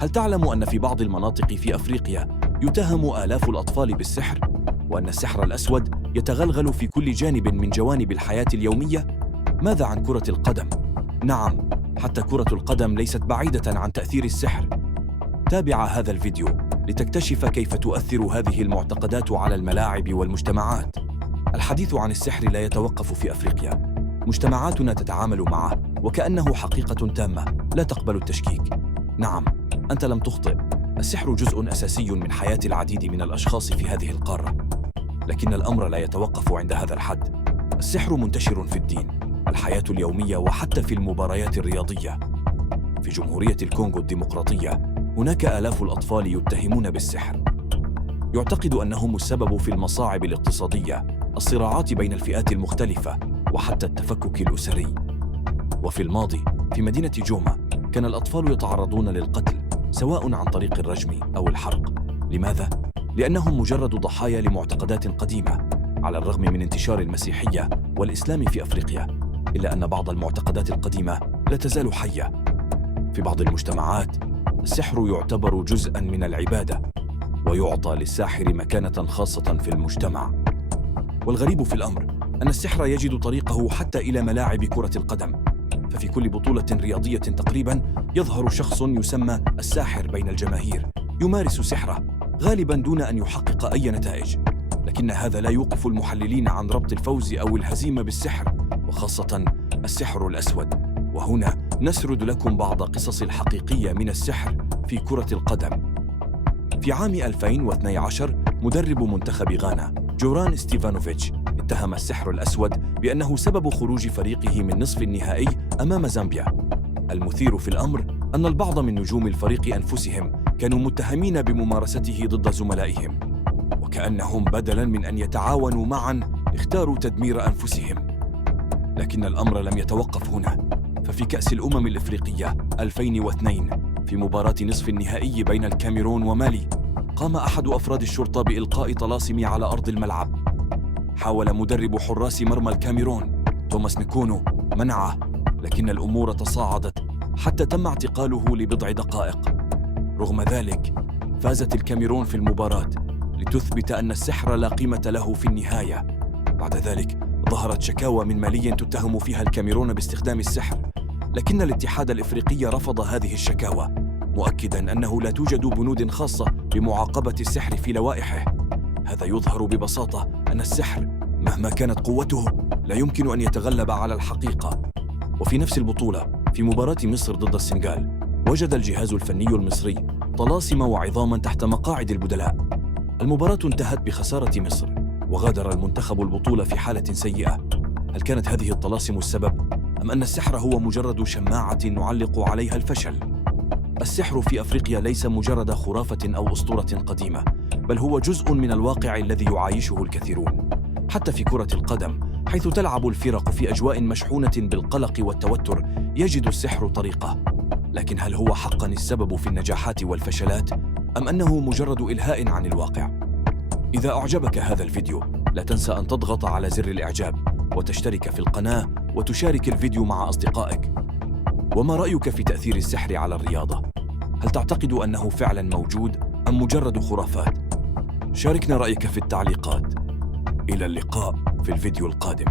هل تعلم أن في بعض المناطق في أفريقيا يتهم آلاف الأطفال بالسحر؟ وأن السحر الأسود يتغلغل في كل جانب من جوانب الحياة اليومية؟ ماذا عن كرة القدم؟ نعم، حتى كرة القدم ليست بعيدة عن تأثير السحر. تابع هذا الفيديو لتكتشف كيف تؤثر هذه المعتقدات على الملاعب والمجتمعات. الحديث عن السحر لا يتوقف في أفريقيا. مجتمعاتنا تتعامل معه وكأنه حقيقة تامة لا تقبل التشكيك. نعم، أنت لم تخطئ. السحر جزء أساسي من حياة العديد من الأشخاص في هذه القارة. لكن الأمر لا يتوقف عند هذا الحد. السحر منتشر في الدين، الحياة اليومية، وحتى في المباريات الرياضية. في جمهورية الكونغو الديمقراطية هناك آلاف الأطفال يتهمون بالسحر. يعتقد أنهم السبب في المصاعب الاقتصادية، الصراعات بين الفئات المختلفة، وحتى التفكك الأسري. وفي الماضي في مدينة جوما كان الأطفال يتعرضون للقتل، سواء عن طريق الرجم أو الحرق. لماذا؟ لأنهم مجرد ضحايا لمعتقدات قديمة. على الرغم من انتشار المسيحية والإسلام في أفريقيا، إلا أن بعض المعتقدات القديمة لا تزال حية. في بعض المجتمعات السحر يعتبر جزءاً من العبادة، ويعطى للساحر مكانة خاصة في المجتمع. والغريب في الأمر أن السحر يجد طريقه حتى إلى ملاعب كرة القدم. ففي كل بطولة رياضية تقريباً يظهر شخص يسمى الساحر بين الجماهير، يمارس سحره غالباً دون أن يحقق أي نتائج. لكن هذا لا يوقف المحللين عن ربط الفوز أو الهزيمة بالسحر، وخاصة السحر الأسود. وهنا نسرد لكم بعض قصص الحقيقية من السحر في كرة القدم. في عام 2012 مدرب منتخب غانا جوران ستيفانوفيتش اتهم السحر الأسود بأنه سبب خروج فريقه من نصف النهائي أمام زامبيا. المثير في الأمر أن البعض من نجوم الفريق أنفسهم كانوا متهمين بممارسته ضد زملائهم، وكأنهم بدلاً من أن يتعاونوا معاً اختاروا تدمير أنفسهم. لكن الأمر لم يتوقف هنا. ففي كأس الأمم الإفريقية 2002 في مباراة نصف النهائي بين الكاميرون ومالي، قام أحد أفراد الشرطة بإلقاء طلاسم على أرض الملعب. حاول مدرب حراس مرمى الكاميرون توماس نكونو منعه، لكن الأمور تصاعدت حتى تم اعتقاله لبضع دقائق. رغم ذلك فازت الكاميرون في المباراة لتثبت أن السحر لا قيمة له في النهاية. بعد ذلك ظهرت شكاوى من مالي تتهم فيها الكاميرون باستخدام السحر، لكن الاتحاد الإفريقي رفض هذه الشكاوى، مؤكداً أنه لا توجد بنود خاصة بمعاقبة السحر في لوائحه. هذا يظهر ببساطة أن السحر مهما كانت قوته لا يمكن أن يتغلب على الحقيقة. وفي نفس البطولة في مباراة مصر ضد السنغال، وجد الجهاز الفني المصري طلاسم وعظاماً تحت مقاعد البدلاء. المباراة انتهت بخسارة مصر، وغادر المنتخب البطولة في حالة سيئة. هل كانت هذه الطلاسم السبب، أم أن السحر هو مجرد شماعة نعلق عليها الفشل؟ السحر في أفريقيا ليس مجرد خرافة أو أسطورة قديمة، بل هو جزء من الواقع الذي يعايشه الكثيرون. حتى في كرة القدم، حيث تلعب الفرق في أجواء مشحونة بالقلق والتوتر، يجد السحر طريقه. لكن هل هو حقاً السبب في النجاحات والفشلات، أم أنه مجرد إلهاء عن الواقع؟ إذا أعجبك هذا الفيديو لا تنسى أن تضغط على زر الإعجاب وتشترك في القناة وتشارك الفيديو مع أصدقائك. وما رأيك في تأثير السحر على الرياضة؟ هل تعتقد أنه فعلا موجود أم مجرد خرافات؟ شاركنا رأيك في التعليقات. إلى اللقاء في الفيديو القادم.